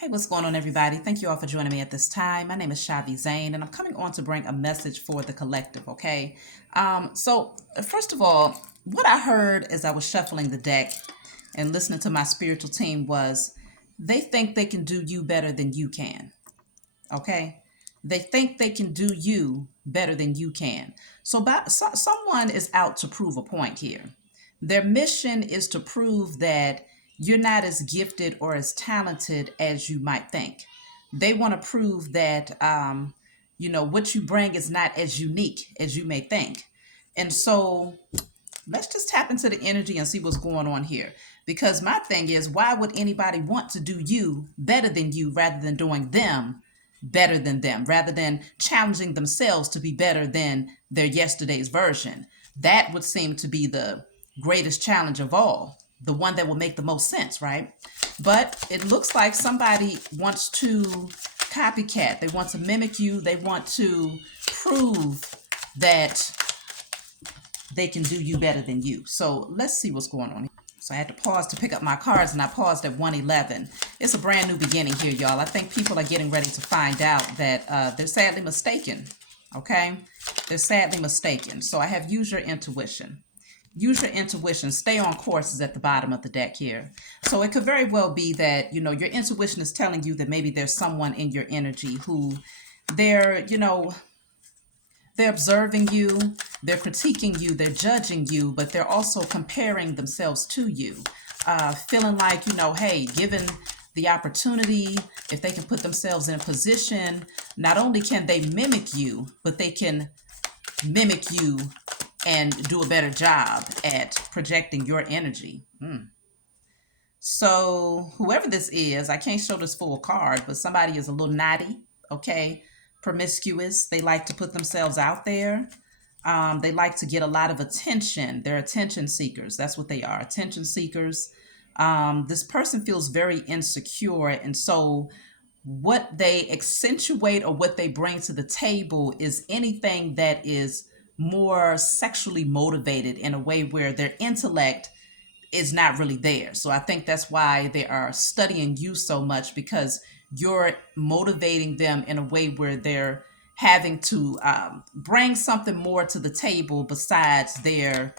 Hey, what's going on, everybody? Thank you all for joining me at this time. My name is Shavi Zane, and I'm coming on to bring a message for the collective, okay? First of all, what I heard as I was shuffling the deck and listening to my spiritual team was they think they can do you better than you can, okay? They think they can do you better than you can. Someone is out to prove a point here. Their mission is to prove that you're not as gifted or as talented as you might think. They want to prove that what you bring is not as unique as you may think. And so let's just tap into the energy and see what's going on here. Because my thing is, why would anybody want to do you better than you rather than doing them better than them, rather than challenging themselves to be better than their yesterday's version? That would seem to be the greatest challenge of all, the one that will make the most sense, right? But it looks like somebody wants to copycat. They want to mimic you. They want to prove that they can do you better than you. So let's see what's going on here. So I had to pause to pick up my cards, and I paused at 111. It's a brand new beginning here, y'all. I think people are getting ready to find out that they're sadly mistaken, okay? They're sadly mistaken. So I have use your intuition. Use your intuition. Stay on course is at the bottom of the deck here. So it could very well be that, your intuition is telling you that maybe there's someone in your energy who they're, they're observing you, they're critiquing you, they're judging you, but they're also comparing themselves to you, feeling like, hey, given the opportunity, if they can put themselves in a position, not only can they mimic you, but they can mimic you and do a better job at projecting your energy. So whoever this is, I can't show this full card, but somebody is a little naughty, okay? Promiscuous. They like to put themselves out there. They like to get a lot of attention. They're attention seekers. That's what they are, attention seekers. This person feels very insecure. And so what they accentuate or what they bring to the table is anything that is more sexually motivated in a way where their intellect is not really there. So I think that's why they are studying you so much, because you're motivating them in a way where they're having to bring something more to the table besides their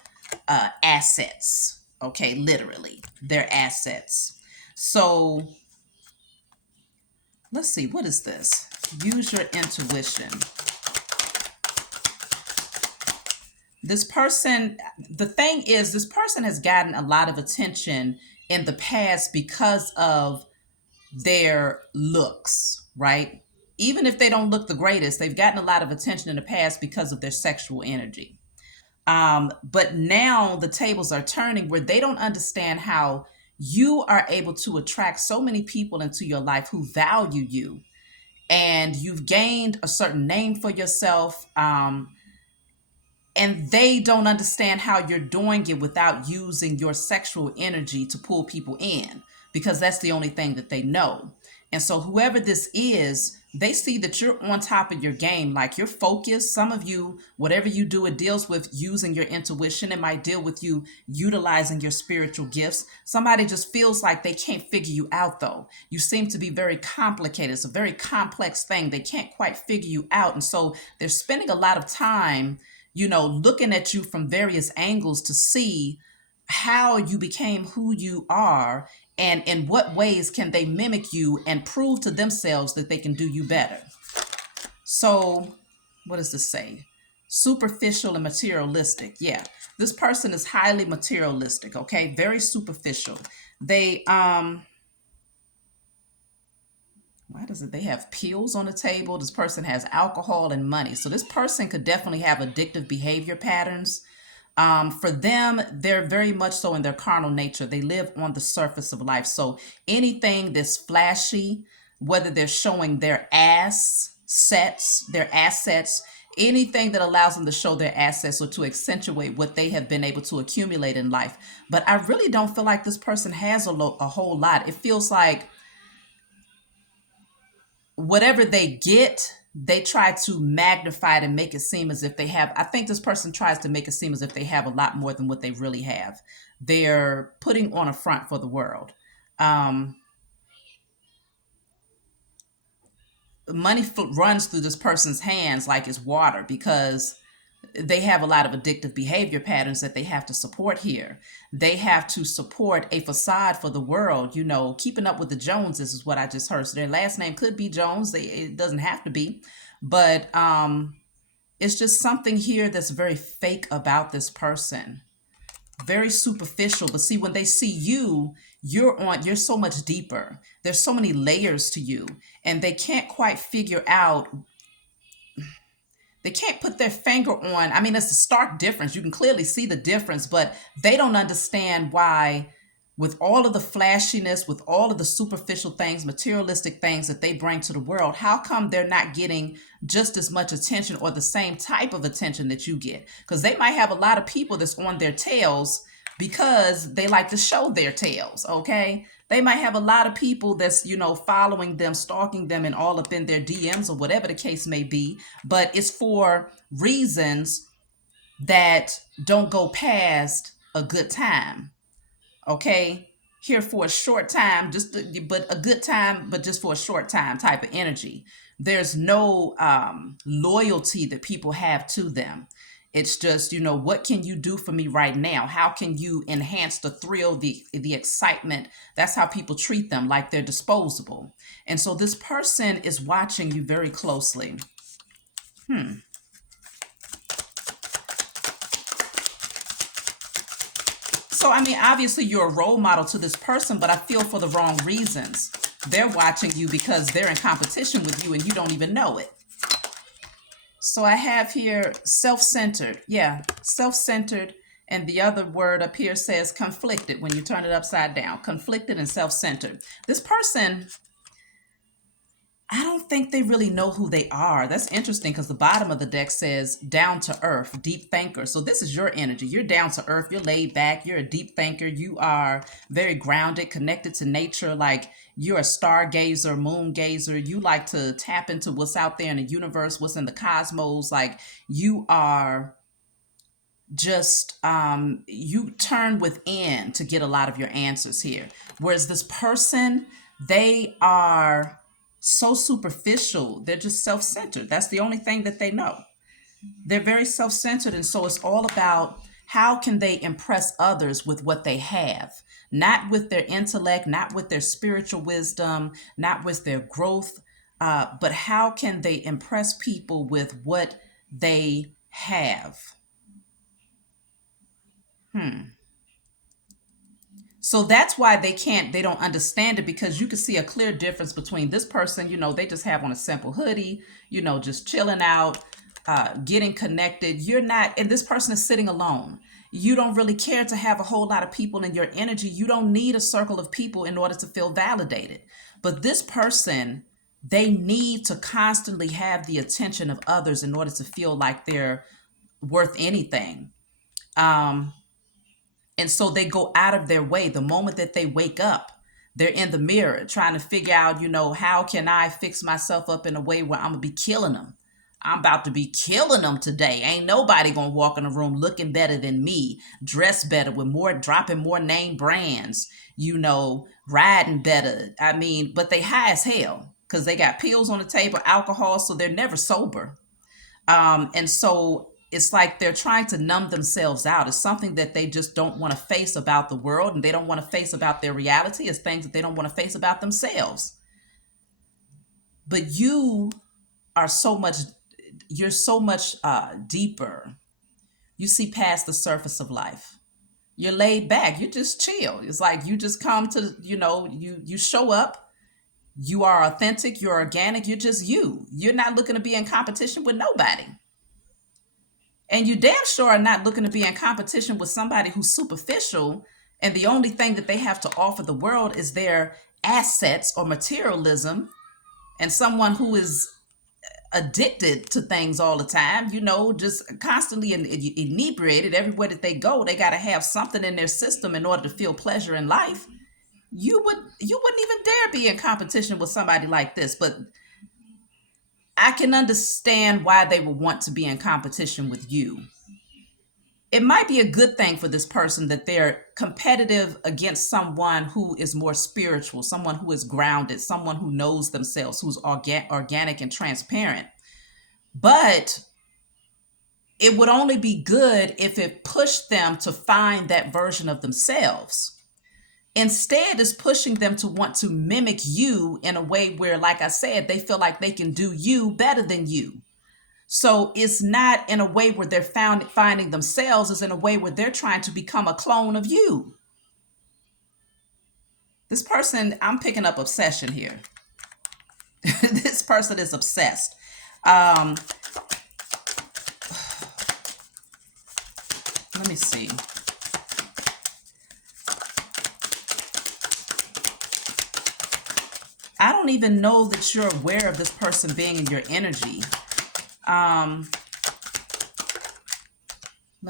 assets. Okay, literally, their assets. So let's see, what is this? Use your intuition. This person, the thing is, this person has gotten a lot of attention in the past because of their looks, right? Even if they don't look the greatest, they've gotten a lot of attention in the past because of their sexual energy. But now the tables are turning where they don't understand how you are able to attract so many people into your life who value you, and you've gained a certain name for yourself. And they don't understand how you're doing it without using your sexual energy to pull people in, because that's the only thing that they know. And so whoever this is, they see that you're on top of your game, like you're focused. Some of you, whatever you do, it deals with using your intuition. It might deal with you utilizing your spiritual gifts. Somebody just feels like they can't figure you out, though. You seem to be very complicated. It's a very complex thing. They can't quite figure you out. And so they're spending a lot of time looking at you from various angles to see how you became who you are, and in what ways can they mimic you and prove to themselves that they can do you better. So what does this say? Superficial and materialistic. Yeah, this person is highly materialistic, okay? Very superficial. They why does it they have pills on the table? This person has alcohol and money. So this person could definitely have addictive behavior patterns. For them, they're very much so in their carnal nature. They live on the surface of life. So anything that's flashy, whether they're showing their assets, anything that allows them to show their assets or to accentuate what they have been able to accumulate in life. But I really don't feel like this person has a whole lot. It feels like whatever they get, they try to magnify it and make it seem as if they have. I think this person tries to make it seem as if they have a lot more than what they really have. They're putting on a front for the world. money runs through this person's hands like it's water, because they have a lot of addictive behavior patterns that they have to support here. They have to support a facade for the world, keeping up with the Joneses is what I just heard. So their last name could be Jones. It doesn't have to be, but it's just something here that's very fake about this person, very superficial. But see, when they see you, you're so much deeper. There's so many layers to you, and they can't quite figure out, they can't put their finger on. I mean, it's a stark difference. You can clearly see the difference, but they don't understand why, with all of the flashiness, with all of the superficial things, materialistic things that they bring to the world, how come they're not getting just as much attention or the same type of attention that you get? Because they might have a lot of people that's on their tails because they like to show their tails, okay? They might have a lot of people that's, following them, stalking them, and all up in their DMs or whatever the case may be. But it's for reasons that don't go past a good time, okay? Here for a short time, but a good time, but just for a short time type of energy. There's no loyalty that people have to them. It's just, what can you do for me right now? How can you enhance the thrill, the excitement? That's how people treat them, like they're disposable. And so this person is watching you very closely. So, I mean, obviously you're a role model to this person, but I feel for the wrong reasons. They're watching you because they're in competition with you and you don't even know it. So I have here self-centered. Yeah, self-centered. And the other word up here says conflicted when you turn it upside down. Conflicted and self-centered. This person, I don't think they really know who they are. That's interesting because the bottom of the deck says down to earth, deep thinker. So this is your energy. You're down to earth. You're laid back. You're a deep thinker. You are very grounded, connected to nature. Like you're a stargazer, moon gazer. You like to tap into what's out there in the universe, what's in the cosmos. Like you are just, you turn within to get a lot of your answers here. Whereas this person, they are so superficial. They're just self-centered. That's the only thing that they know. They're very self-centered. And so it's all about how can they impress others with what they have, not with their intellect, not with their spiritual wisdom, not with their growth, but how can they impress people with what they have? So that's why they don't understand it, because you can see a clear difference between this person, they just have on a simple hoodie, just chilling out, getting connected. You're not, and this person is sitting alone. You don't really care to have a whole lot of people in your energy. You don't need a circle of people in order to feel validated. But this person, they need to constantly have the attention of others in order to feel like they're worth anything. And so they go out of their way. The moment that they wake up, they're in the mirror trying to figure out, how can I fix myself up in a way where I'm going to be killing them? I'm about to be killing them today. Ain't nobody going to walk in the room looking better than me, dressed better, with dropping more name brands, riding better. I mean, but they high as hell because they got pills on the table, alcohol, so they're never sober. And so it's like they're trying to numb themselves out. It's something that they just don't want to face about the world, and they don't want to face about their reality. It's things that they don't want to face about themselves. But you are you're so much deeper. You see past the surface of life. You're laid back. You just chill. It's like you just come to, you show up. You are authentic. You're organic. You're just you. You're not looking to be in competition with nobody. And you damn sure are not looking to be in competition with somebody who's superficial, and the only thing that they have to offer the world is their assets or materialism, and someone who is addicted to things all the time, just constantly inebriated. Everywhere that they go, they got to have something in their system in order to feel pleasure in life. You wouldn't even dare be in competition with somebody like this. But I can understand why they would want to be in competition with you. it might be a good thing for this person that they're competitive against someone who is more spiritual, someone who is grounded, someone who knows themselves, who's organic and transparent. But it would only be good if it pushed them to find that version of themselves. Instead, it's pushing them to want to mimic you in a way where, like I said, they feel like they can do you better than you. So it's not in a way where they're finding themselves, it's in a way where they're trying to become a clone of you. This person, I'm picking up obsession here. This person is obsessed. Let me see. I don't even know that you're aware of this person being in your energy. Let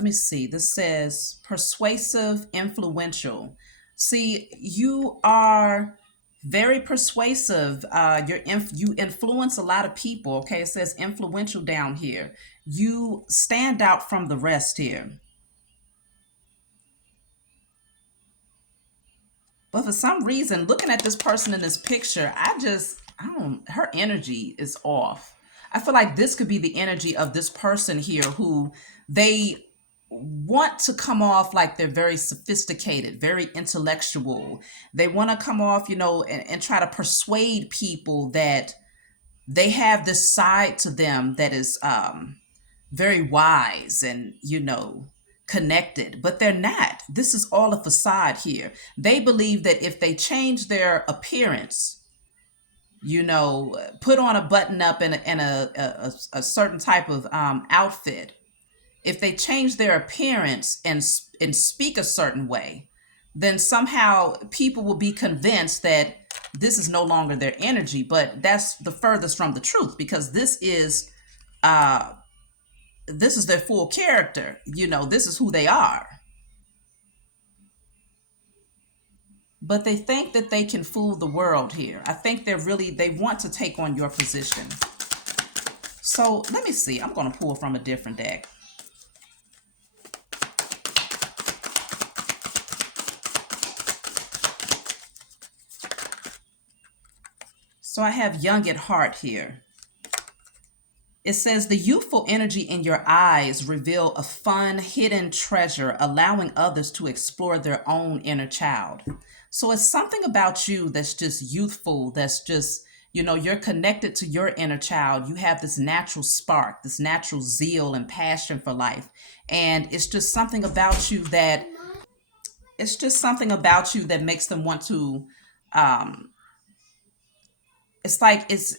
me see. This says persuasive, influential. See, you are very persuasive. You influence a lot of people. Okay, it says influential down here. You stand out from the rest here. But for some reason, looking at this person in this picture, her energy is off. I feel like this could be the energy of this person here who they want to come off like they're very sophisticated, very intellectual. They want to come off, and try to persuade people that they have this side to them that is very wise and, connected, but they're not. This is all a facade here. They believe that if they change their appearance, put on a button up and a certain type of outfit, if they change their appearance and speak a certain way, then somehow people will be convinced that this is no longer their energy. But that's the furthest from the truth, because this is their full character. This is who they are. But they think that they can fool the world here. I think they want to take on your position. So let me see. I'm going to pull from a different deck. So I have young at heart here. It says the youthful energy in your eyes reveal a fun, hidden treasure, allowing others to explore their own inner child. So it's something about you that's just youthful, that's just, you're connected to your inner child. You have this natural spark, this natural zeal and passion for life. And it's just something about you that makes them want to, it's like, it's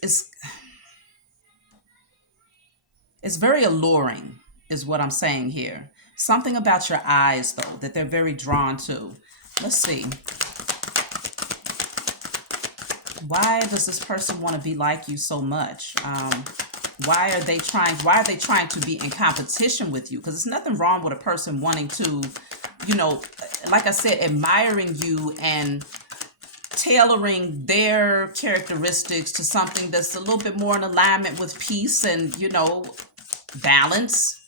very alluring, is what I'm saying here. Something about your eyes, though, that they're very drawn to. Let's see. Why does this person want to be like you so much? Why are they trying to be in competition with you? Because there's nothing wrong with a person wanting to, like I said, admiring you and tailoring their characteristics to something that's a little bit more in alignment with peace and, balance.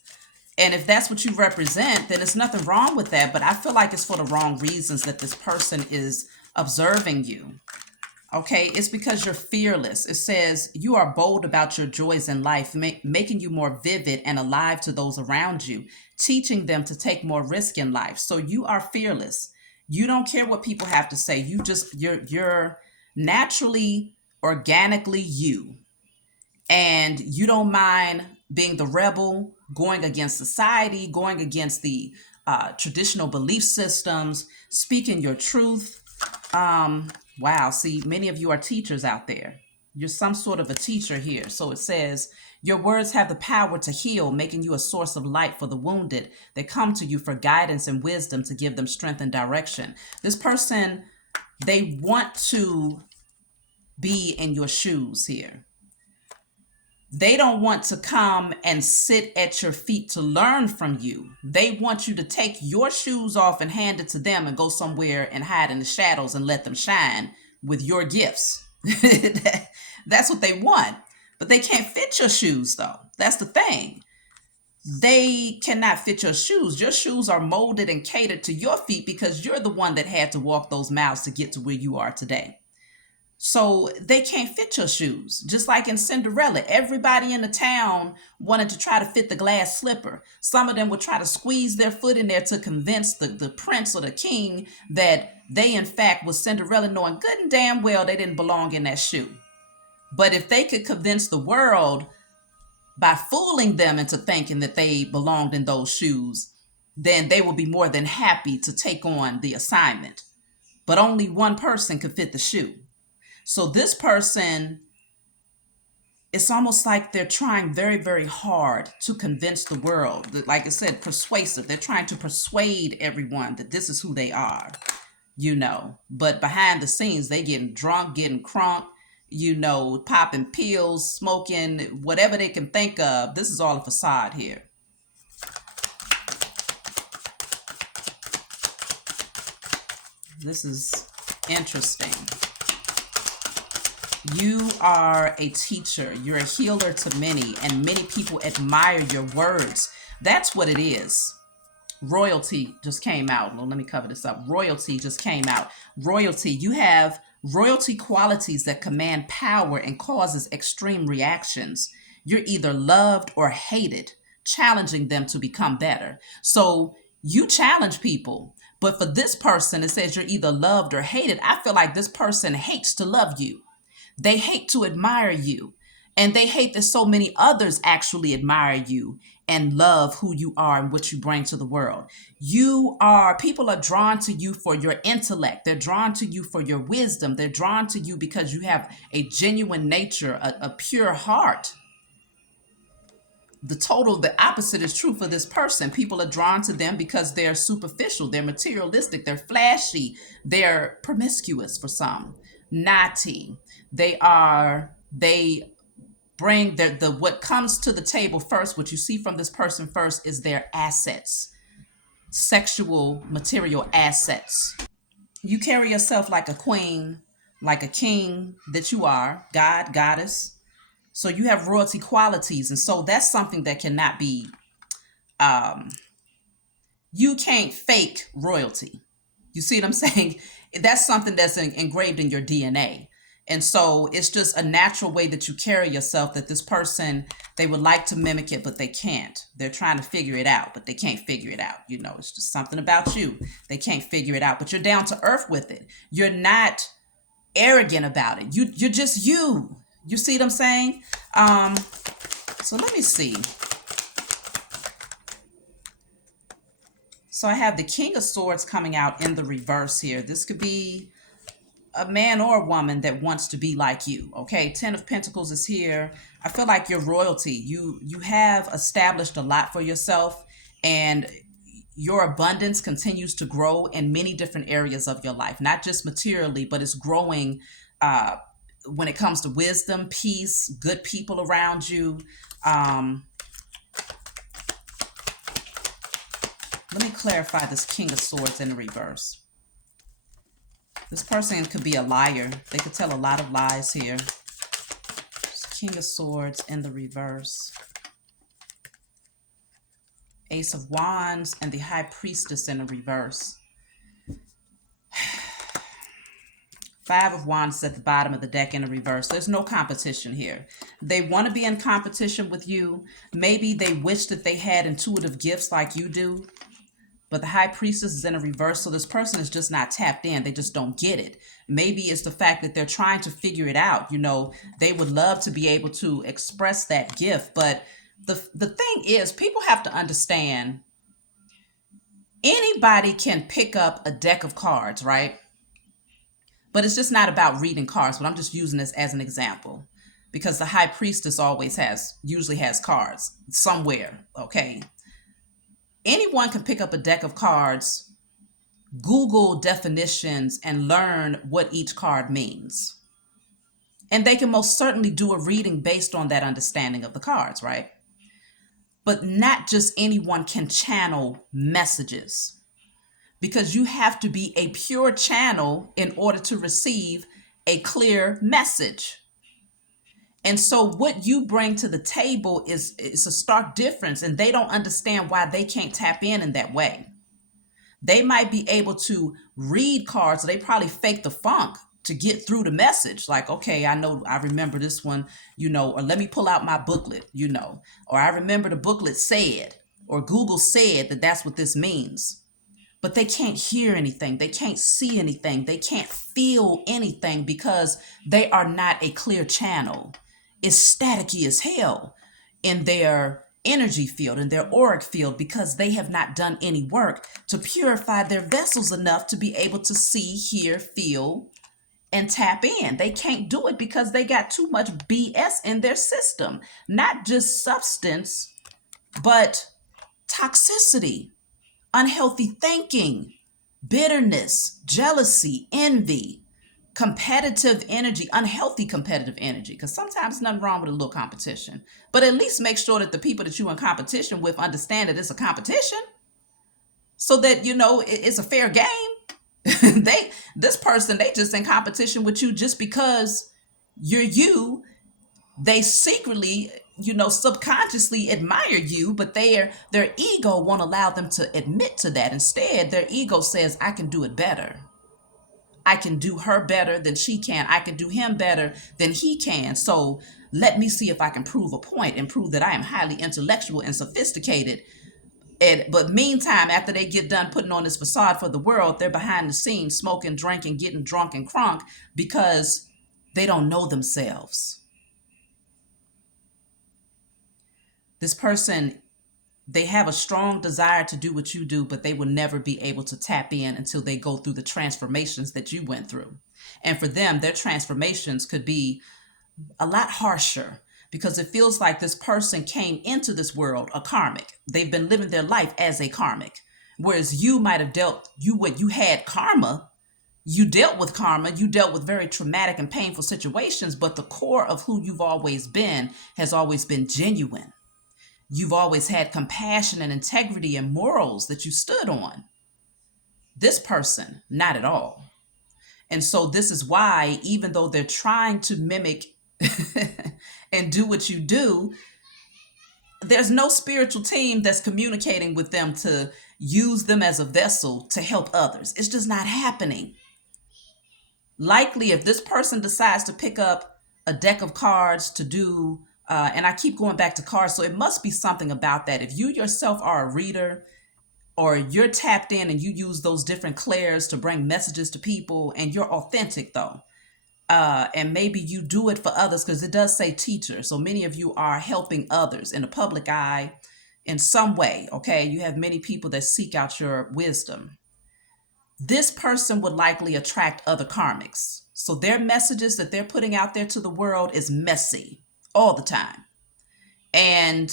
And if that's what you represent, then there's nothing wrong with that. But I feel like it's for the wrong reasons that this person is observing you. Okay, it's because you're fearless. It says you are bold about your joys in life, making you more vivid and alive to those around you, teaching them to take more risk in life. So you are fearless. You don't care what people have to say. You're naturally, organically you. And you don't mind being the rebel, going against society, going against the traditional belief systems, speaking your truth. Wow, see, many of you are teachers out there. You're some sort of a teacher here. So it says, your words have the power to heal, making you a source of light for the wounded. They come to you for guidance and wisdom to give them strength and direction. This person, they want to be in your shoes here. They don't want to come and sit at your feet to learn from you. They want you to take your shoes off and hand it to them and go somewhere and hide in the shadows and let them shine with your gifts. That's what they want. But they can't fit your shoes, though. That's the thing. they cannot fit your shoes. Your shoes are molded and catered to your feet because you're the one that had to walk those miles to get to where you are today. So they can't fit your shoes. Just like in Cinderella, everybody in the town wanted to try to fit the glass slipper. Some of them would try to squeeze their foot in there to convince the prince or the king that they in fact was Cinderella, knowing good and damn well they didn't belong in that shoe. But if they could convince the world by fooling them into thinking that they belonged in those shoes, then they will be more than happy to take on the assignment. But only one person could fit the shoe. So this person, it's almost like they're trying very, very hard to convince the world. Like I said, persuasive. They're trying to persuade everyone that this is who they are, But behind the scenes, they getting drunk, getting crunk, popping pills, smoking, whatever they can think of. This is all a facade here. This is interesting. You are a teacher. You're a healer to many, and many people admire your words. That's what it is. Royalty just came out. Well, let me cover this up. Royalty just came out. Royalty. You have royalty qualities that command power and causes extreme reactions. You're either loved or hated, challenging them to become better. So you challenge people. But for this person, it says you're either loved or hated. I feel like this person hates to love you. They hate to admire you. And they hate that so many others actually admire you and love who you are and what you bring to the world. People are drawn to you for your intellect. They're drawn to you for your wisdom. They're drawn to you because you have a genuine nature, a pure heart. The opposite is true for this person. People are drawn to them because they're superficial, they're materialistic, they're flashy, they're promiscuous for some, naughty. They bring what comes to the table first, what you see from this person first is their assets, sexual material assets. You carry yourself like a queen, like a king that you are, God, goddess. So you have royalty qualities. And so that's something that cannot be, you can't fake royalty. You see what I'm saying? That's something that's engraved in your DNA. And so it's just a natural way that you carry yourself that this person, they would like to mimic it, but they can't. They're trying to figure it out, but they can't figure it out. It's just something about you. They can't figure it out, but you're down to earth with it. You're not arrogant about it. You're just you. You see what I'm saying? So let me see. So I have the King of Swords coming out in the reverse here. This could be a man or a woman that wants to be like you. Okay, Ten of Pentacles is here. I feel like you're royalty. You have established a lot for yourself, and your abundance continues to grow in many different areas of your life, not just materially, but it's growing when it comes to wisdom, peace, good people around you. Let me clarify this King of Swords in the reverse. This person could be a liar. They could tell a lot of lies here. King of Swords in the reverse. Ace of Wands and the High Priestess in the reverse. Five of Wands at the bottom of the deck in the reverse. There's no competition here. They want to be in competition with you. Maybe they wish that they had intuitive gifts like you do. But the High Priestess is in a reverse, so this person is just not tapped in. They just don't get it. Maybe it's the fact that they're trying to figure it out. They would love to be able to express that gift. But the thing is, people have to understand, anybody can pick up a deck of cards, right? But it's just not about reading cards. But I'm just using this as an example because the High Priestess usually has cards somewhere, okay? Anyone can pick up a deck of cards, Google definitions, and learn what each card means. And they can most certainly do a reading based on that understanding of the cards, right? But not just anyone can channel messages, because you have to be a pure channel in order to receive a clear message. And so what you bring to the table is a stark difference, and they don't understand why they can't tap in that way. They might be able to read cards, or they probably fake the funk to get through the message. Like, okay, I know, I remember this one, or let me pull out my booklet, or I remember the booklet said, or Google said that that's what this means. But they can't hear anything. They can't see anything. They can't feel anything because they are not a clear channel. It's staticky as hell in their energy field, in their auric field, because they have not done any work to purify their vessels enough to be able to see, hear, feel, and tap in. They can't do it because they got too much BS in their system. Not just substance, but toxicity, unhealthy thinking, bitterness, jealousy, envy, competitive energy, unhealthy competitive energy. Because sometimes nothing wrong with a little competition, but at least make sure that the people that you're in competition with understand that it's a competition, so that it's a fair game. This person, they just in competition with you just because you're you. They secretly, subconsciously admire you, but their ego won't allow them to admit to that. Instead, their ego says, I can do it better. I can do her better than she can. I can do him better than he can. So let me see if I can prove a point and prove that I am highly intellectual and sophisticated. But meantime, after they get done putting on this facade for the world, they're behind the scenes smoking, drinking, getting drunk and crunk because they don't know themselves. This person, they have a strong desire to do what you do, but they will never be able to tap in until they go through the transformations that you went through. And for them, their transformations could be a lot harsher because it feels like this person came into this world a karmic. They've been living their life as a karmic. Whereas you might have you had karma, you dealt with karma, you dealt with very traumatic and painful situations, but the core of who you've always been has always been genuine. You've always had compassion and integrity and morals that you stood on. This person, not at all. And so this is why, even though they're trying to mimic and do what you do, there's no spiritual team that's communicating with them to use them as a vessel to help others. It's just not happening. Likely, if this person decides to pick up a deck of cards to do, and I keep going back to cards, so it must be something about that. If you yourself are a reader, or you're tapped in and you use those different clairs to bring messages to people, and you're authentic though, and maybe you do it for others, because it does say teacher. So many of you are helping others in the public eye in some way. Okay, you have many people that seek out your wisdom. This person would likely attract other karmics. So their messages that they're putting out there to the world is messy all the time. And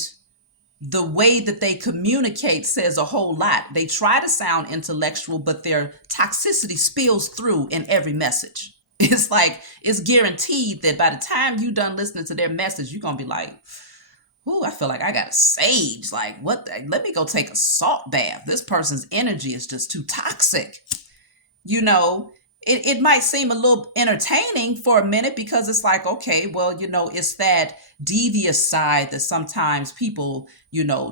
the way that they communicate says a whole lot. They try to sound intellectual, but their toxicity spills through in every message. It's like, it's guaranteed that by the time you're done listening to their message, you're going to be like, ooh, I feel like I got a sage. Like, what? Let me go take a salt bath. This person's energy is just too toxic. It might seem a little entertaining for a minute because it's like, okay, well, it's that devious side that sometimes people,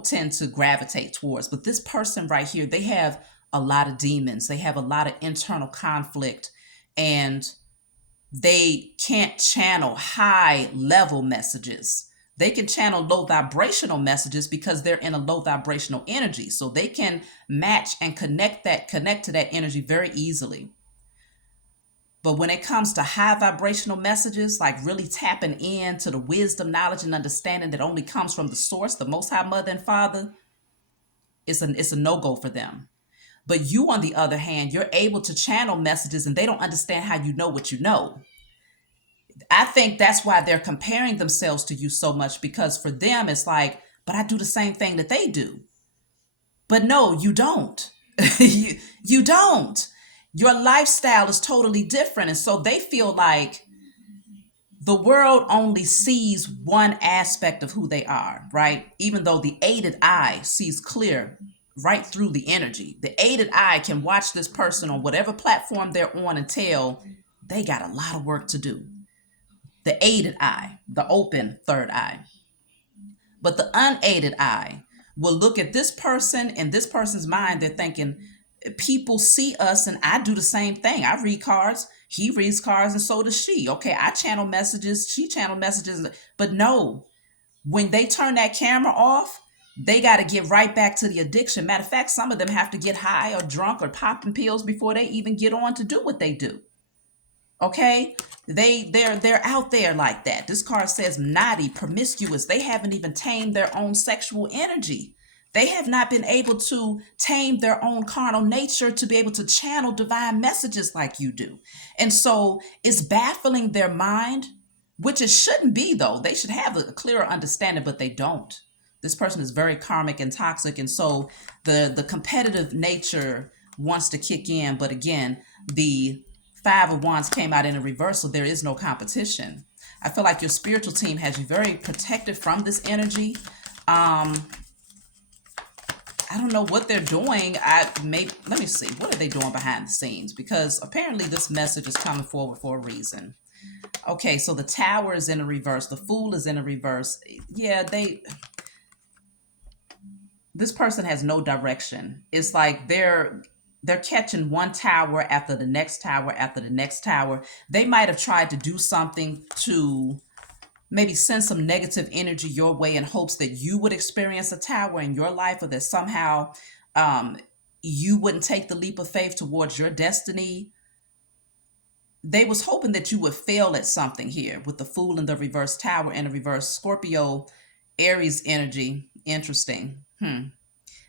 tend to gravitate towards. But this person right here, they have a lot of demons. They have a lot of internal conflict, and they can't channel high level messages. They can channel low vibrational messages because they're in a low vibrational energy. So they can match and connect to that energy very easily. But when it comes to high vibrational messages, like really tapping into the wisdom, knowledge, and understanding that only comes from the source, the Most High Mother and Father, it's a no-go for them. But you, on the other hand, you're able to channel messages, and they don't understand how you know what you know. I think that's why they're comparing themselves to you so much, because for them, it's like, but I do the same thing that they do. But no, you don't. you don't. Your lifestyle is totally different. And so they feel like the world only sees one aspect of who they are, right? Even though the aided eye sees clear right through the energy. The aided eye can watch this person on whatever platform they're on and tell they got a lot of work to do. the aided eye, the open third eye. But the unaided eye will look at this person, and this person's mind, they're thinking, people see us, and I do the same thing. I read cards, he reads cards, and so does she. Okay, I channel messages, she channel messages. But no, when they turn that camera off, they got to get right back to the addiction. Matter of fact, some of them have to get high or drunk or popping pills before they even get on to do what they do. Okay, they're out there like that. This card says naughty, promiscuous. They haven't even tamed their own sexual energy. They have not been able to tame their own carnal nature to be able to channel divine messages like you do. And so it's baffling their mind, which it shouldn't be, though. They should have a clearer understanding, but they don't. This person is very karmic and toxic. And so the competitive nature wants to kick in. But again, the Five of Wands came out in a reverse, so there is no competition. I feel like your spiritual team has you very protected from this energy. I don't know what they're doing. Let me see. What are they doing behind the scenes? Because apparently this message is coming forward for a reason. Okay, so the Tower is in a reverse. The Fool is in a reverse. Yeah, this person has no direction. It's like they're catching one tower after the next tower after the next tower. They might have tried to do something to maybe send some negative energy your way in hopes that you would experience a tower in your life, or that somehow you wouldn't take the leap of faith towards your destiny. They was hoping that you would fail at something here with the Fool in the reverse, Tower in the reverse, Scorpio, Aries energy. Interesting.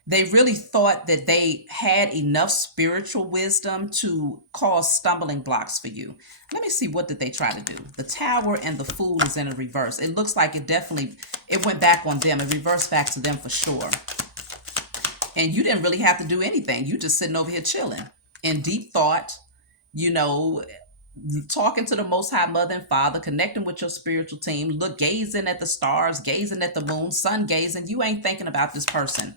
They really thought that they had enough spiritual wisdom to cause stumbling blocks for you. Let me see, what did they try to do? The Tower and the Fool is in a reverse. It looks like it went back on them. It reversed back to them for sure. And you didn't really have to do anything. You just sitting over here chilling in deep thought, talking to the Most High Mother and Father, connecting with your spiritual team, gazing at the stars, gazing at the moon, sun gazing. You ain't thinking about this person.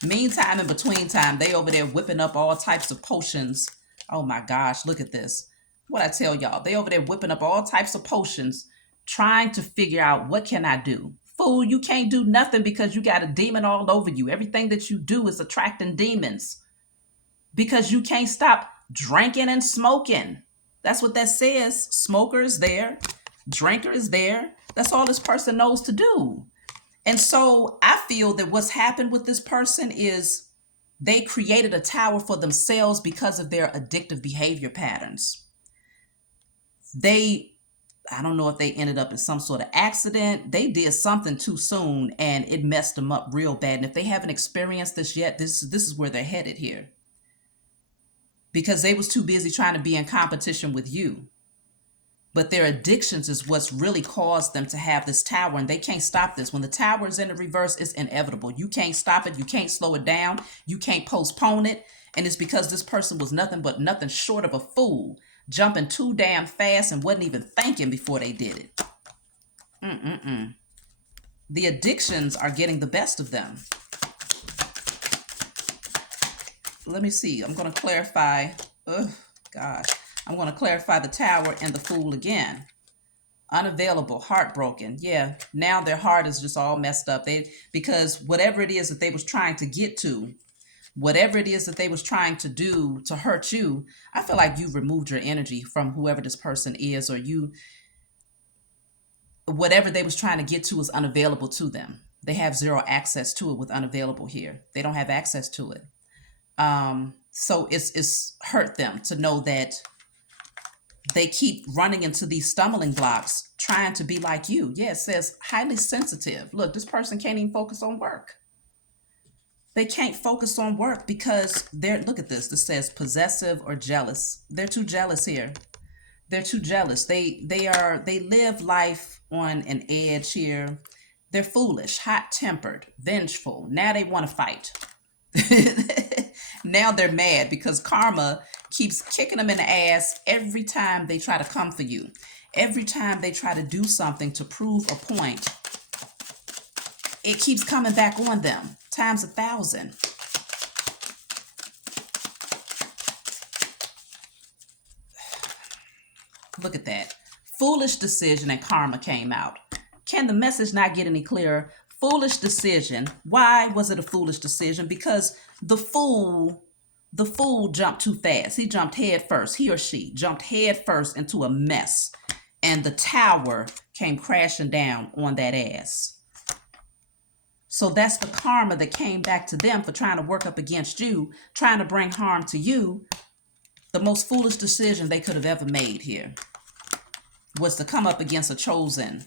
Meantime, in between time, they over there whipping up all types of potions. Oh my gosh, look at this. What I tell y'all, they over there whipping up all types of potions, trying to figure out, what can I do? Fool, you can't do nothing because you got a demon all over you. Everything that you do is attracting demons because you can't stop drinking and smoking. That's what that says. Smoker is there. Drinker is there. That's all this person knows to do. And so I feel that what's happened with this person is they created a tower for themselves because of their addictive behavior patterns. I don't know if they ended up in some sort of accident. They did something too soon and it messed them up real bad. And if they haven't experienced this yet, this is where they're headed here. Because they was too busy trying to be in competition with you. But their addictions is what's really caused them to have this tower, and they can't stop this. When the tower is in the reverse, it's inevitable. You can't stop it. You can't slow it down. You can't postpone it. And it's because this person was nothing short of a fool, jumping too damn fast and wasn't even thinking before they did it. The addictions are getting the best of them. Let me see. I'm going to clarify. I'm going to clarify the Tower and the Fool again. Unavailable, heartbroken. Yeah, now their heart is just all messed up. Because whatever it is that they was trying to get to, whatever it is that they was trying to do to hurt you, I feel like you removed your energy from whoever this person is, or whatever they was trying to get to is unavailable to them. They have zero access to it with unavailable here. They don't have access to it. So it's hurt them to know that they keep running into these stumbling blocks, trying to be like you. Yeah, it says highly sensitive. Look, this person can't even focus on work. They can't focus on work because look at this. This says possessive or jealous. They're too jealous here. They're too jealous. They live life on an edge here. They're foolish, hot-tempered, vengeful. Now they want to fight. Now they're mad because karma keeps kicking them in the ass every time they try to come for you. Every time they try to do something to prove a point, it keeps coming back on them times 1,000. Look at that. Foolish decision and karma came out. Can the message not get any clearer? Foolish decision. Why was it a foolish decision? Because the fool jumped too fast. He jumped head first. He or she jumped head first into a mess. And the tower came crashing down on that ass. So that's the karma that came back to them for trying to work up against you, trying to bring harm to you. The most foolish decision they could have ever made here was to come up against a chosen,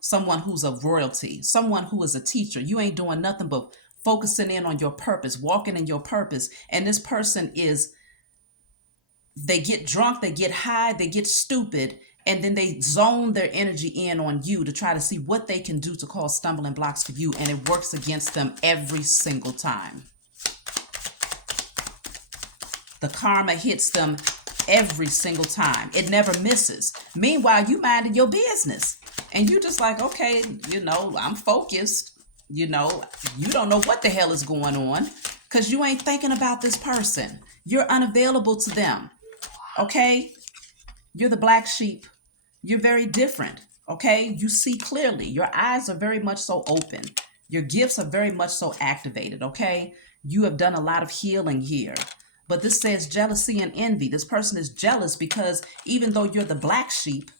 someone who's of royalty, someone who is a teacher. You ain't doing nothing but focusing in on your purpose, walking in your purpose. And this person they get drunk, they get high, they get stupid, and then they zone their energy in on you to try to see what they can do to cause stumbling blocks for you. And it works against them every single time. The karma hits them every single time. It never misses. Meanwhile, you minded your business. And you just like, okay, I'm focused. You don't know what the hell is going on because you ain't thinking about this person. You're unavailable to them. Okay? You're the black sheep. You're very different. Okay? You see clearly. Your eyes are very much so open. Your gifts are very much so activated. Okay? You have done a lot of healing here. But this says jealousy and envy. This person is jealous because even though you're the black sheep,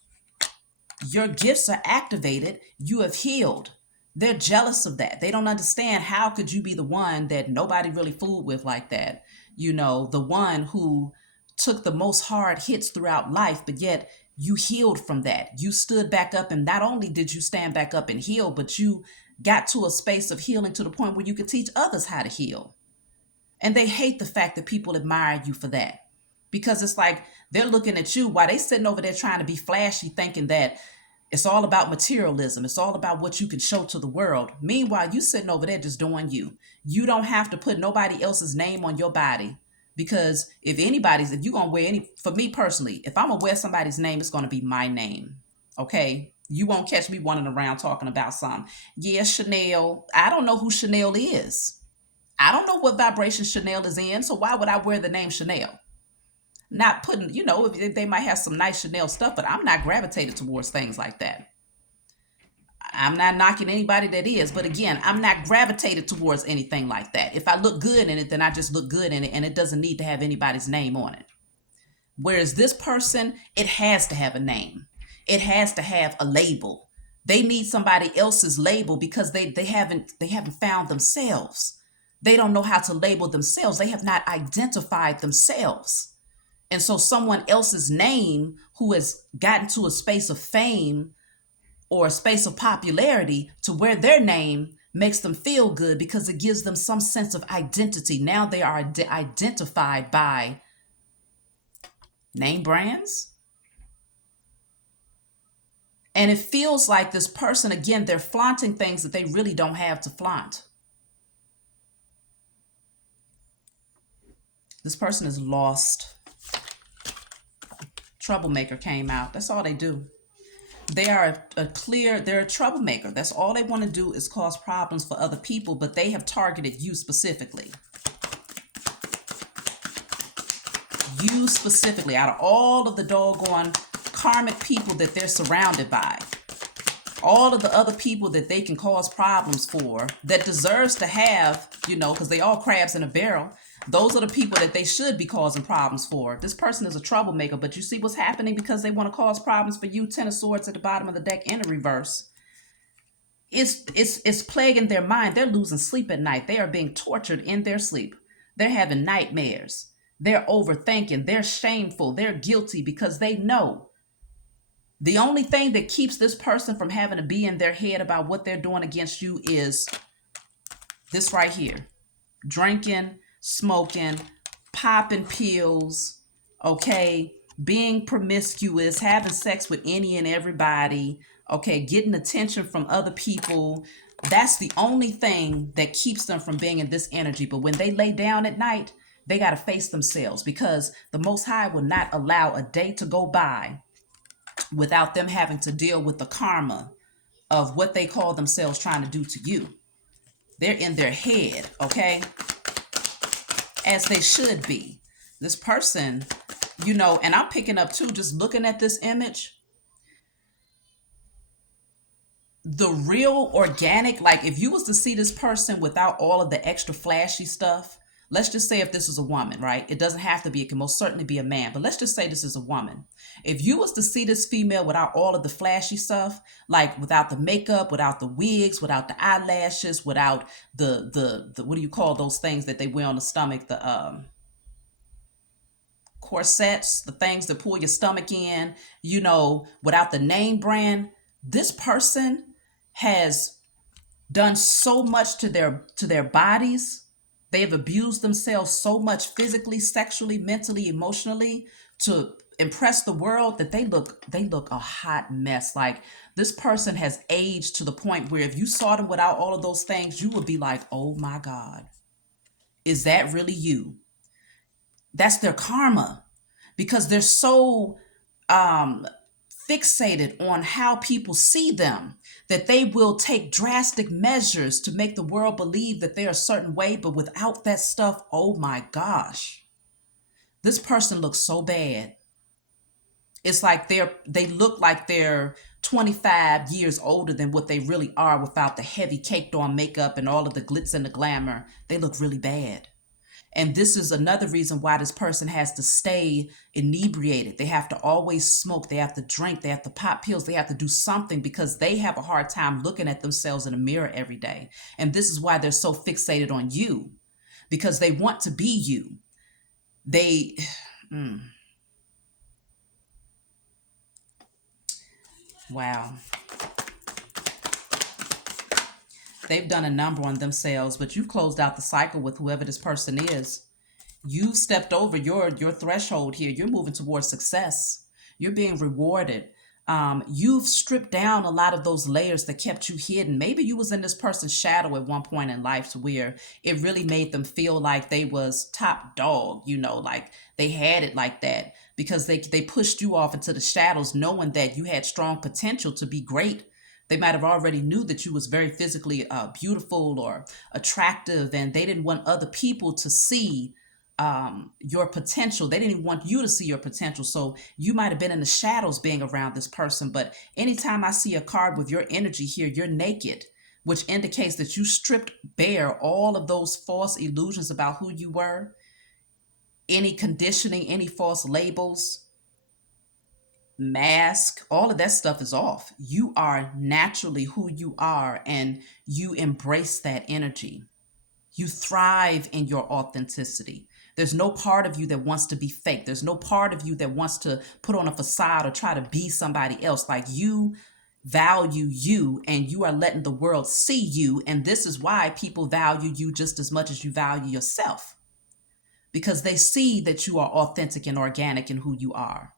your gifts are activated. You have healed. They're jealous of that. They don't understand how could you be the one that nobody really fooled with like that. The one who took the most hard hits throughout life, but yet you healed from that. You stood back up, and not only did you stand back up and heal, but you got to a space of healing to the point where you could teach others how to heal. And they hate the fact that people admire you for that. Because it's like they're looking at you while they sitting over there trying to be flashy, thinking that it's all about materialism. It's all about what you can show to the world. Meanwhile, you sitting over there just doing you. You don't have to put nobody else's name on your body. Because if you're going to wear for me personally, if I'm going to wear somebody's name, it's going to be my name. Okay? You won't catch me running around talking about something. Yeah, Chanel. I don't know who Chanel is. I don't know what vibration Chanel is in, so why would I wear the name Chanel? Not putting, they might have some nice Chanel stuff, but I'm not gravitated towards things like that. I'm not knocking anybody that is, but again, I'm not gravitated towards anything like that. If I look good in it, then I just look good in it, and it doesn't need to have anybody's name on it. Whereas this person, it has to have a name. It has to have a label. They need somebody else's label because they haven't found themselves. They don't know how to label themselves. They have not identified themselves. And so someone else's name who has gotten to a space of fame or a space of popularity to where their name makes them feel good because it gives them some sense of identity. Now they are identified by name brands. And it feels like this person, again, they're flaunting things that they really don't have to flaunt. This person is lost. Troublemaker came out. That's all they do. They're a troublemaker. That's all they want to do is cause problems for other people, but they have targeted you specifically. You specifically, out of all of the doggone karmic people that they're surrounded by, all of the other people that they can cause problems for, that deserves to have, because they all crabs in a barrel. Those are the people that they should be causing problems for. This person is a troublemaker, but you see what's happening because they want to cause problems for you. 10 of Swords at the bottom of the deck in a reverse. It's plaguing their mind. They're losing sleep at night. They are being tortured in their sleep. They're having nightmares. They're overthinking. They're shameful. They're guilty because they know the only thing that keeps this person from having to be in their head about what they're doing against you is this right here. Drinking, smoking, popping pills, okay, being promiscuous, having sex with any and everybody, okay, getting attention from other people. That's the only thing that keeps them from being in this energy. But when they lay down at night, they got to face themselves because the Most High will not allow a day to go by without them having to deal with the karma of what they call themselves trying to do to you. They're in their head, okay? As they should be. This person, and I'm picking up too, just looking at this image, the real organic, like if you was to see this person without all of the extra flashy stuff, let's just say if this is a woman, right? It doesn't have to be, it can most certainly be a man, but let's just say this is a woman. If you was to see this female without all of the flashy stuff, like without the makeup, without the wigs, without the eyelashes, without the what do you call those things that they wear on the stomach, the corsets, the things that pull your stomach in, without the name brand, this person has done so much to their bodies. They've abused themselves so much physically, sexually, mentally, emotionally to impress the world that they look a hot mess. Like this person has aged to the point where if you saw them without all of those things, you would be like, "Oh my God, is that really you?" That's their karma because they're so um fixated on how people see them that they will take drastic measures to make the world believe that they're a certain way, but without that stuff, oh my gosh, this person looks so bad. It's like they look like they're 25 years older than what they really are without the heavy caked on makeup and all of the glitz and the glamour. They look really bad. And this is another reason why this person has to stay inebriated. They have to always smoke. They have to drink. They have to pop pills. They have to do something because they have a hard time looking at themselves in a mirror every day. And this is why they're so fixated on you, because they want to be you. They, wow. They've done a number on themselves, but you've closed out the cycle with whoever this person is. You've stepped over your threshold here. You're moving towards success. You're being rewarded. You've stripped down a lot of those layers that kept you hidden. Maybe you was in this person's shadow at one point in life to where it really made them feel like they was top dog, like they had it like that because they pushed you off into the shadows knowing that you had strong potential to be great. They might have already knew that you was very physically beautiful or attractive, and they didn't want other people to see your potential. They didn't even want you to see your potential. So you might have been in the shadows being around this person. But anytime I see a card with your energy here, you're naked, which indicates that you stripped bare all of those false illusions about who you were, any conditioning, any false labels, mask, all of that stuff is off. You are naturally who you are, and you embrace that energy. You thrive in your authenticity. There's no part of you that wants to be fake. There's no part of you that wants to put on a facade or try to be somebody else. Like you value you and you are letting the world see you. And this is why people value you just as much as you value yourself, because they see that you are authentic and organic in who you are.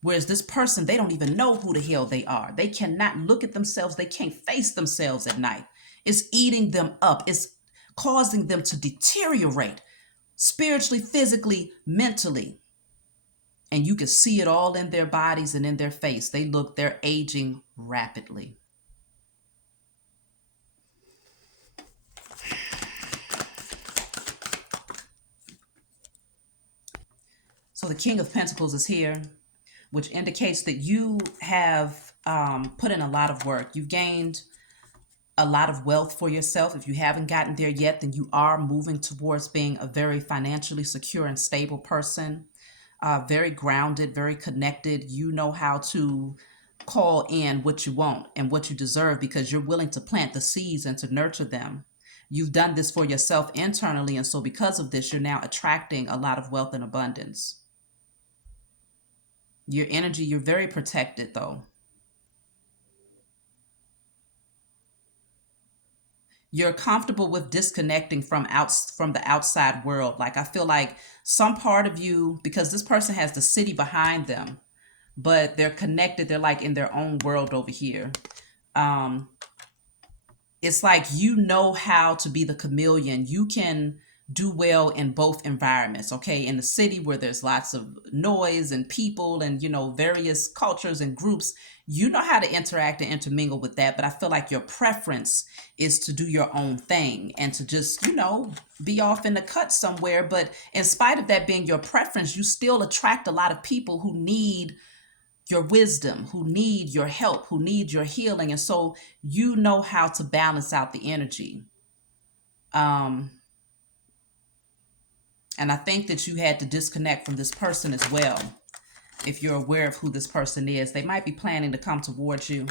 Whereas this person, they don't even know who the hell they are. They cannot look at themselves. They can't face themselves at night. It's eating them up. It's causing them to deteriorate spiritually, physically, mentally. And you can see it all in their bodies and in their face. They're aging rapidly. So the King of Pentacles is here, which indicates that you have put in a lot of work. You've gained a lot of wealth for yourself. If you haven't gotten there yet, then you are moving towards being a very financially secure and stable person, very grounded, very connected. You know how to call in what you want and what you deserve because you're willing to plant the seeds and to nurture them. You've done this for yourself internally, and so because of this, you're now attracting a lot of wealth and abundance. Your energy, you're very protected though. You're comfortable with disconnecting from the outside world. Like I feel like some part of you, because this person has the city behind them, but they're connected, they're like in their own world over here. Um, it's like you know how to be the chameleon. You can do well in both environments, okay? In the city where there's lots of noise and people and, various cultures and groups, you know how to interact and intermingle with that. But I feel like your preference is to do your own thing and to just, be off in the cut somewhere. But in spite of that being your preference, you still attract a lot of people who need your wisdom, who need your help, who need your healing. And so you know how to balance out the energy. Um, and I think that you had to disconnect from this person as well. If you're aware of who this person is, they might be planning to come towards you.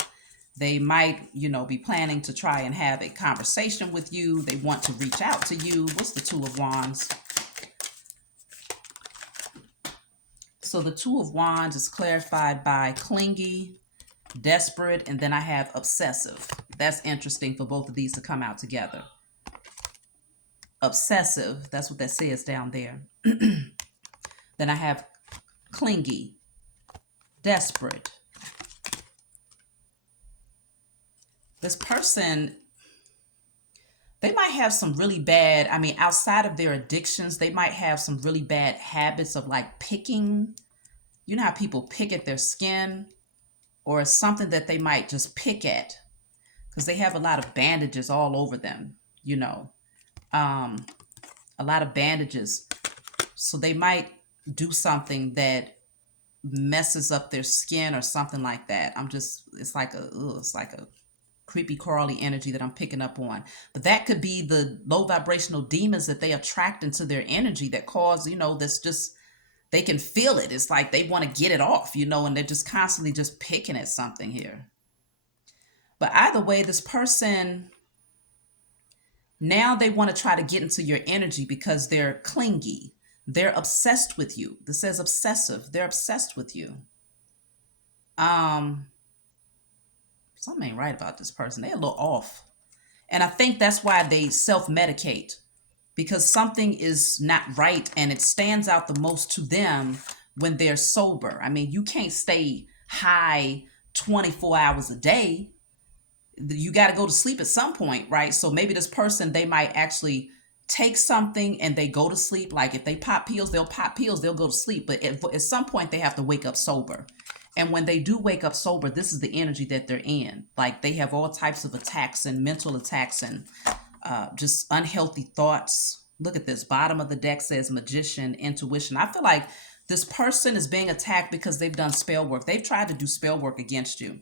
They might, be planning to try and have a conversation with you. They want to reach out to you. What's the Two of Wands? So the Two of Wands is clarified by clingy, desperate, and then I have obsessive. That's interesting for both of these to come out together. Obsessive, that's what that says down there. Then I have clingy, desperate. This person, they might have some really bad, outside of their addictions, they might have some really bad habits of like picking. You know how people pick at their skin, or something that they might just pick at because they have a lot of bandages all over them, a lot of bandages. So they might do something that messes up their skin or something like that. It's like a creepy crawly energy that I'm picking up on. But that could be the low vibrational demons that they attract into their energy that cause, that's just, they can feel it. It's like they want to get it off, and they're just constantly just picking at something here. But either way, this person, now they want to try to get into your energy because they're clingy. They're obsessed with you. This says obsessive. They're obsessed with you. Something ain't right about this person. They're a little off. And I think that's why they self-medicate, because something is not right and it stands out the most to them when they're sober. You can't stay high 24 hours a day. You got to go to sleep at some point, right? So maybe this person, they might actually take something and they go to sleep. Like if they pop pills, they'll pop pills, they'll go to sleep. But at some point they have to wake up sober. And when they do wake up sober, this is the energy that they're in. Like they have all types of attacks and mental attacks and just unhealthy thoughts. Look at this. Bottom of the deck says magician, intuition. I feel like this person is being attacked because they've done spell work. They've tried to do spell work against you.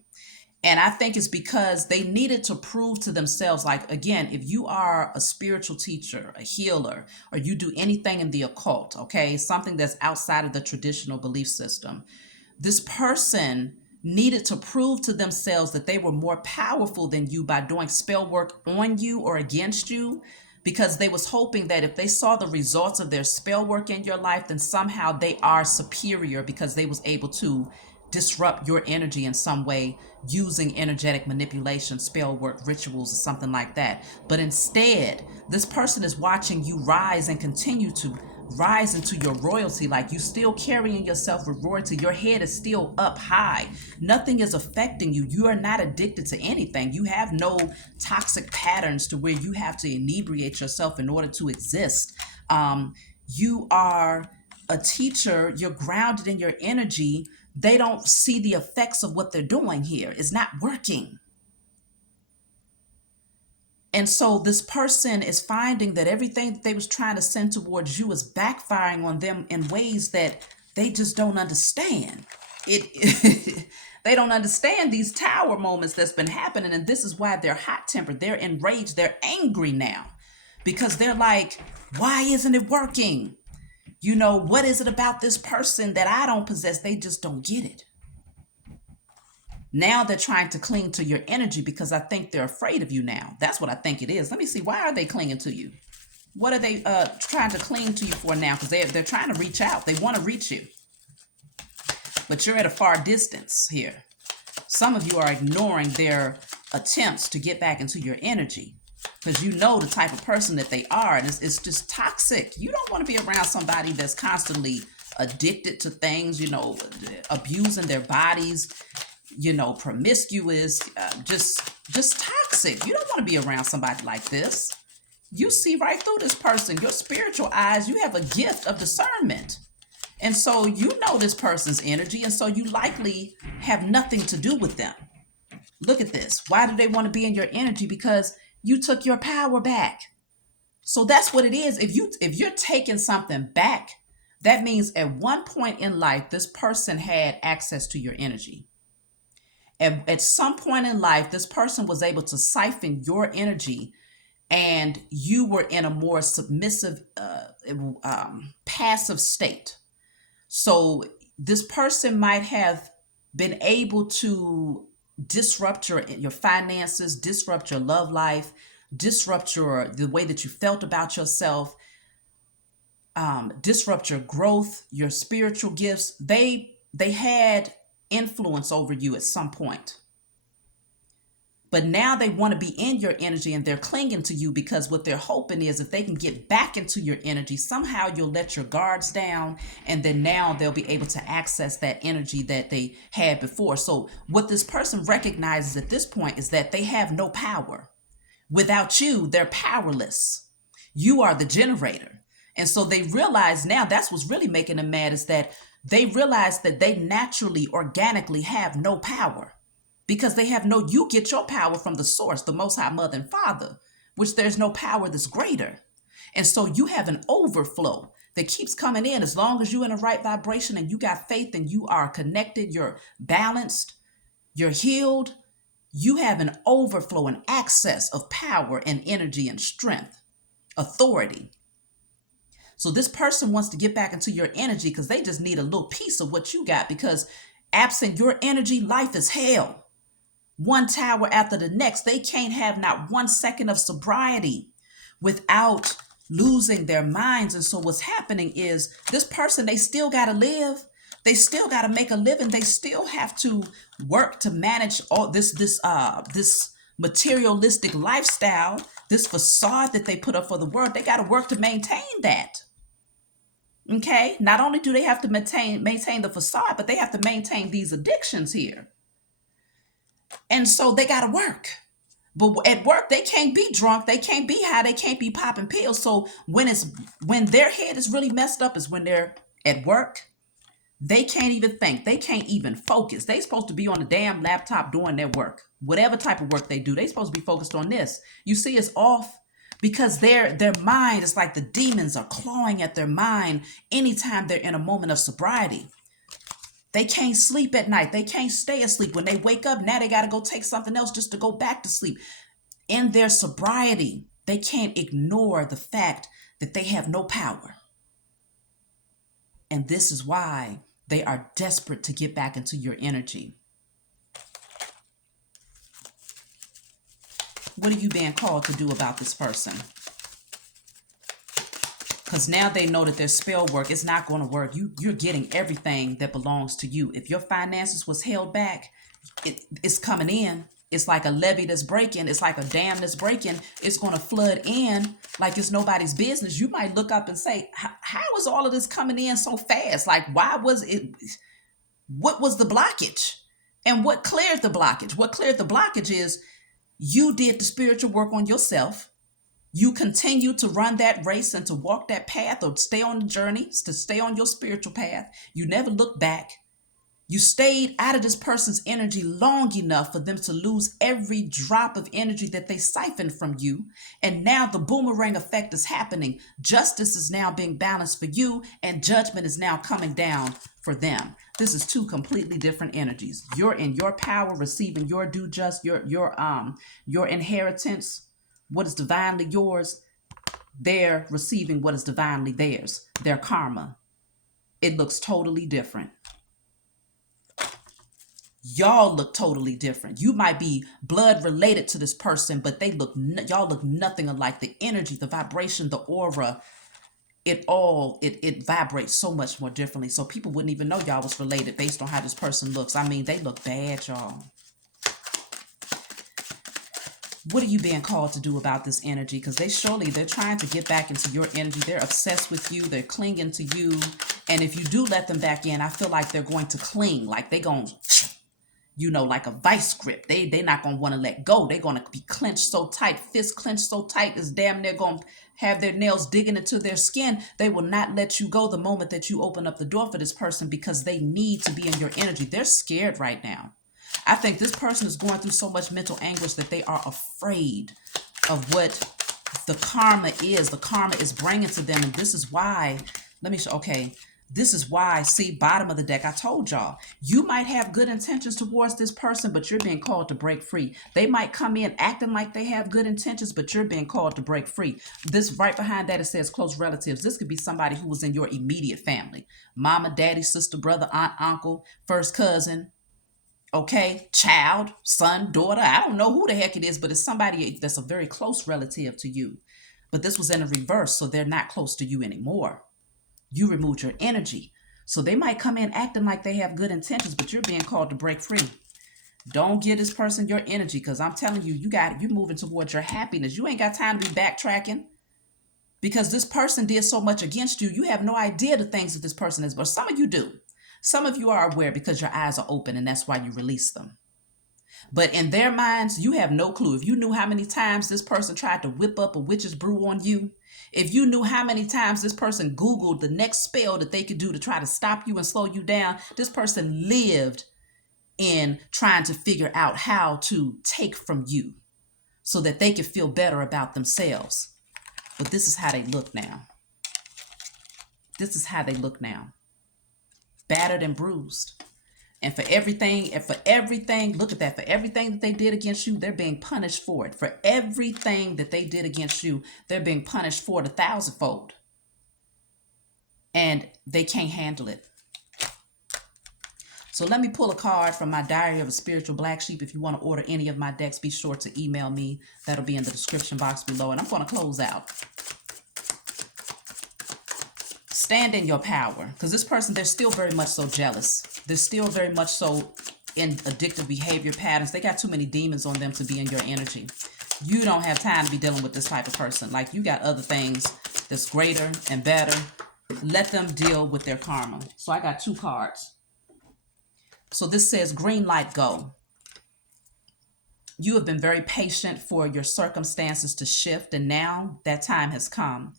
And I think it's because they needed to prove to themselves, like, again, if you are a spiritual teacher, a healer, or you do anything in the occult, okay, something that's outside of the traditional belief system, this person needed to prove to themselves that they were more powerful than you by doing spell work on you or against you, because they was hoping that if they saw the results of their spell work in your life, then somehow they are superior because they was able to disrupt your energy in some way using energetic manipulation, spell work, rituals, or something like that. But instead, this person is watching you rise and continue to rise into your royalty. Like you still carrying yourself with royalty. Your head is still up high. Nothing is affecting you. You are not addicted to anything. You have no toxic patterns to where you have to inebriate yourself in order to exist. You are a teacher. You're grounded in your energy. They don't see the effects of what they're doing here. It's not working. And so this person is finding that everything that they was trying to send towards you is backfiring on them in ways that they just don't understand. They don't understand these tower moments that's been happening. And this is why they're hot-tempered. They're enraged. They're angry now because they're like, why isn't it working? What is it about this person that I don't possess? They just don't get it. Now they're trying to cling to your energy because I think they're afraid of you now. That's what I think it is. Let me see. Why are they clinging to you? What are they trying to cling to you for now? Because they're trying to reach out. They want to reach you. But you're at a far distance here. Some of you are ignoring their attempts to get back into your energy because you know the type of person that they are. And it's just toxic. You don't want to be around somebody that's constantly addicted to things, abusing their bodies, promiscuous, just toxic. You don't want to be around somebody like this. You see right through this person. Your spiritual eyes, you have a gift of discernment. And so you know this person's energy, and so you likely have nothing to do with them. Look at this. Why do they want to be in your energy? Because you took your power back. So that's what it is. If you're taking something back, That means at one point in life, this person had access to your energy. At some point in life, this person was able to siphon your energy, and you were in a more submissive, passive state. So this person might have been able to disrupt your finances, disrupt your love life, disrupt the way that you felt about yourself, disrupt your growth, your spiritual gifts. They had influence over you at some point. But now they want to be in your energy, and they're clinging to you because what they're hoping is if they can get back into your energy, somehow you'll let your guards down, and then now they'll be able to access that energy that they had before. So what this person recognizes at this point is that they have no power. Without you, they're powerless. You are the generator. And so they realize now, that's what's really making them mad, is that they realize that they naturally, organically have no power. Because you get your power from the source, the Most High Mother and Father, which there's no power that's greater. And so you have an overflow that keeps coming in as long as you're in the right vibration and you got faith and you are connected, you're balanced, you're healed. You have an overflow and access of power and energy and strength, authority. So this person wants to get back into your energy because they just need a little piece of what you got, because absent your energy, life is hell. One tower after the next. They can't have not 1 second of sobriety without losing their minds. And so what's happening is this person, they still got to live. They still got to make a living. They still have to work to manage all this materialistic lifestyle, this facade that they put up for the world. They got to work to maintain that. Okay. Not only do they have to maintain the facade, but they have to maintain these addictions here. And so they got to work. But at work, they can't be drunk. They can't be high. They can't be popping pills. So when their head is really messed up is when they're at work. They can't even think. They can't even focus. They supposed to be on the damn laptop doing their work. Whatever type of work they do, they supposed to be focused on this. You see, it's off because their mind is like the demons are clawing at their mind anytime they're in a moment of sobriety. They can't sleep at night. They can't stay asleep. When they wake up, now they got to go take something else just to go back to sleep. In their sobriety, they can't ignore the fact that they have no power. And this is why they are desperate to get back into your energy. What are you being called to do about this person? Because now they know that their spell work is not going to work. You're getting everything that belongs to you. If your finances was held back, it's coming in. It's like a levee that's breaking. It's like a dam that's breaking. It's going to flood in like it's nobody's business. You might look up and say, how is all of this coming in so fast? Like, why was it? What was the blockage? And what cleared the blockage? What cleared the blockage is you did the spiritual work on yourself. You continue to run that race and to walk that path or stay on the journey, to stay on your spiritual path. You never look back. You stayed out of this person's energy long enough for them to lose every drop of energy that they siphoned from you. And now the boomerang effect is happening. Justice is now being balanced for you, and judgment is now coming down for them. This is two completely different energies. You're in your power, receiving your due just, your inheritance, what is divinely yours. They're receiving what is divinely theirs, their karma. It looks totally different. Y'all look totally different. You might be blood related to this person, but y'all look nothing alike. The energy, the vibration, the aura, it vibrates so much more differently. So people wouldn't even know y'all was related based on how this person looks. I mean, they look bad, y'all. What are you being called to do about this energy? Because they're trying to get back into your energy. They're obsessed with you. They're clinging to you. And if you do let them back in, I feel like they're going to cling. Like they're going to, like a vice grip. They're not going to want to let go. They're going to be clenched so tight, fists clenched so tight, it's damn near going to have their nails digging into their skin. They will not let you go the moment that you open up the door for this person because they need to be in your energy. They're scared right now. I think this person is going through so much mental anguish that they are afraid of what the karma is. The karma is bringing to them. And this is why, let me show, okay. This is why, see, bottom of the deck, I told y'all, you might have good intentions towards this person, but you're being called to break free. They might come in acting like they have good intentions, but you're being called to break free. This right behind that, it says close relatives. This could be somebody who was in your immediate family. Mama, daddy, sister, brother, aunt, uncle, first cousin, okay, child, son, daughter. I don't know who the heck it is, but it's somebody that's a very close relative to you. But this was in a reverse, so they're not close to you anymore. You removed your energy. So they might come in acting like they have good intentions, but you're being called to break free. Don't give this person your energy, because I'm telling you, you're moving towards your happiness. You ain't got time to be backtracking, because this person did so much against you. You have no idea the things that this person is, but some of you do. Some of you are aware because your eyes are open, and that's why you release them. But in their minds, you have no clue. If you knew how many times this person tried to whip up a witch's brew on you, if you knew how many times this person Googled the next spell that they could do to try to stop you and slow you down, this person lived in trying to figure out how to take from you so that they could feel better about themselves. But this is how they look now. This is how they look now. Battered and bruised. And for everything, look at that. For everything that they did against you, they're being punished for it. For everything that they did against you, they're being punished for it 1,000-fold. And they can't handle it. So let me pull a card from my Diary of a Spiritual Black Sheep. If you want to order any of my decks, be sure to email me. That'll be in the description box below. And I'm going to close out. Stand in your power, because this person, they're still very much so jealous. They're still very much so in addictive behavior patterns. They got too many demons on them to be in your energy. You don't have time to be dealing with this type of person. Like, you got other things that's greater and better. Let them deal with their karma. So I got 2 cards. So this says green light, go. You have been very patient for your circumstances to shift, and now that time has come.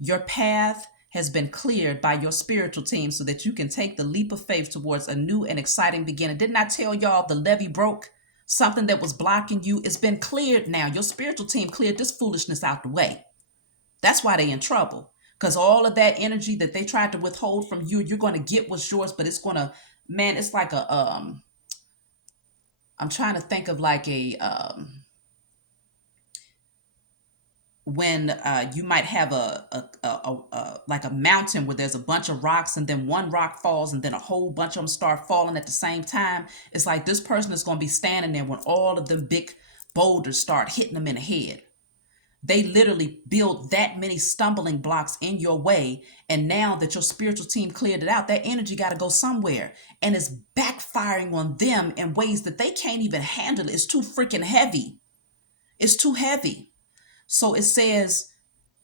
Your path has been cleared by your spiritual team so that you can take the leap of faith towards a new and exciting beginning. Didn't I tell y'all the levee broke? Something that was blocking you, it's been cleared now. Your spiritual team cleared this foolishness out the way. That's why they're in trouble, because all of that energy that they tried to withhold from you, you're going to get what's yours, but it's going to, man, it's like a, I'm trying to think of like a, when you might have like a mountain where there's a bunch of rocks, and then one rock falls and then a whole bunch of them start falling at the same time. It's like this person is going to be standing there when all of them big boulders start hitting them in the head. They literally build that many stumbling blocks in your way. And now that your spiritual team cleared it out, that energy got to go somewhere. And it's backfiring on them in ways that they can't even handle. It's too freaking heavy. It's too heavy. So it says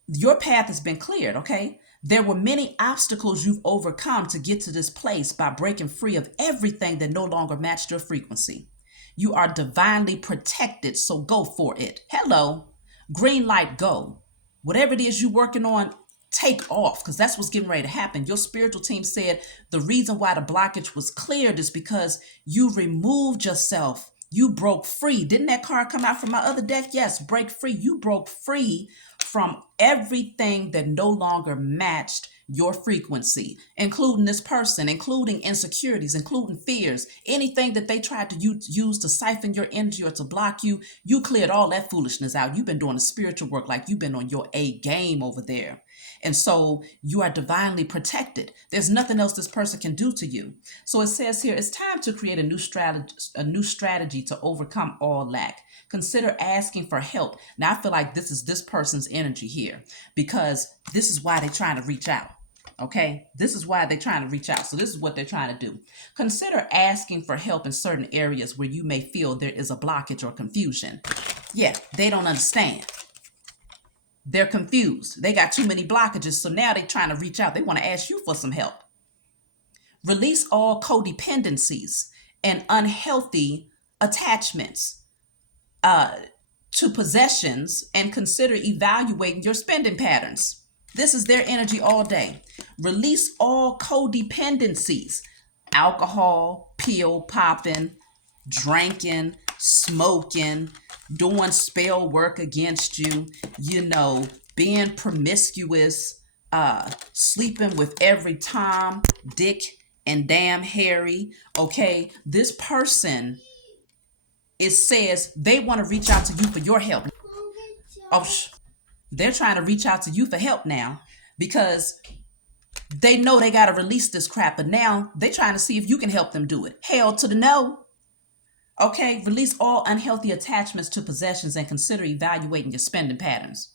your path has been cleared, okay? There were many obstacles you've overcome to get to this place by breaking free of everything that no longer matched your frequency. You are divinely protected, so go for it. Hello. Green light, go. Whatever it is you're working on, take off, because that's what's getting ready to happen. Your spiritual team said the reason why the blockage was cleared is because you removed yourself. You broke free. Didn't that card come out from my other deck? Yes, break free. You broke free from everything that no longer matched your frequency, including this person, including insecurities, including fears, anything that they tried to use to siphon your energy or to block you. You cleared all that foolishness out. You've been doing the spiritual work like you've been on your A game over there. And so you are divinely protected. There's nothing else this person can do to you. So it says here, it's time to create a new strategy to overcome all lack. Consider asking for help. Now, I feel like this is this person's energy here, because this is why they're trying to reach out. Okay, this is why they're trying to reach out. So this is what they're trying to do. Consider asking for help in certain areas where you may feel there is a blockage or confusion. Yeah, they don't understand. They're confused. They got too many blockages. So now they're trying to reach out. They want to ask you for some help. Release all codependencies and unhealthy attachments to possessions, and consider evaluating your spending patterns. This is their energy all day. Release all codependencies. Alcohol, pill popping, drinking, smoking, doing spell work against you, being promiscuous, sleeping with every Tom, Dick, and damn Harry. Okay, this person, it says they want to reach out to you for your help. Oh, they're trying to reach out to you for help now because they know they got to release this crap, but now they're trying to see if you can help them do it. Hell to the no. Okay, release all unhealthy attachments to possessions and consider evaluating your spending patterns.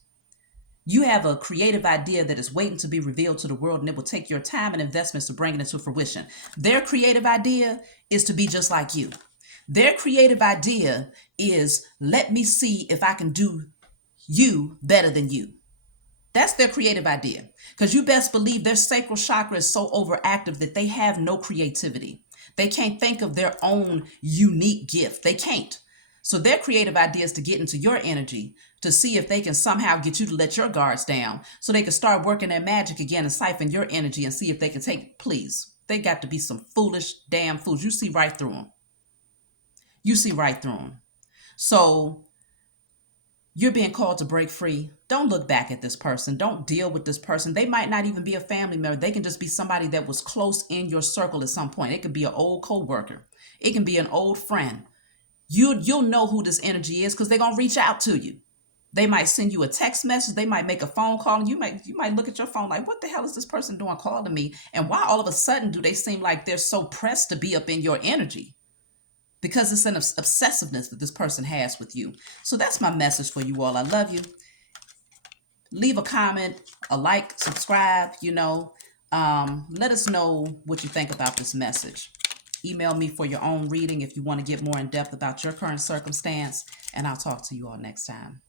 You have a creative idea that is waiting to be revealed to the world, and it will take your time and investments to bring it into fruition. Their creative idea is to be just like you. Their creative idea is, let me see if I can do you better than you. That's their creative idea. Because you best believe their sacral chakra is so overactive that they have no creativity. They can't think of their own unique gift. They can't. So their creative idea is to get into your energy to see if they can somehow get you to let your guards down so they can start working their magic again and siphon your energy and see if they can take, please. They got to be some foolish damn fools. You see right through them. You see right through them. So you're being called to break free. Don't look back at this person. Don't deal with this person. They might not even be a family member. They can just be somebody that was close in your circle at some point. It could be an old coworker. It can be an old friend. You'll know who this energy is because they're going to reach out to you. They might send you a text message. They might make a phone call, and you might look at your phone like, what the hell is this person doing calling me? And why all of a sudden do they seem like they're so pressed to be up in your energy? Because it's an obsessiveness that this person has with you. So that's my message for you all. I love you. Leave a comment, a like, subscribe, let us know what you think about this message. Email me for your own reading if you want to get more in depth about your current circumstance, and I'll talk to you all next time.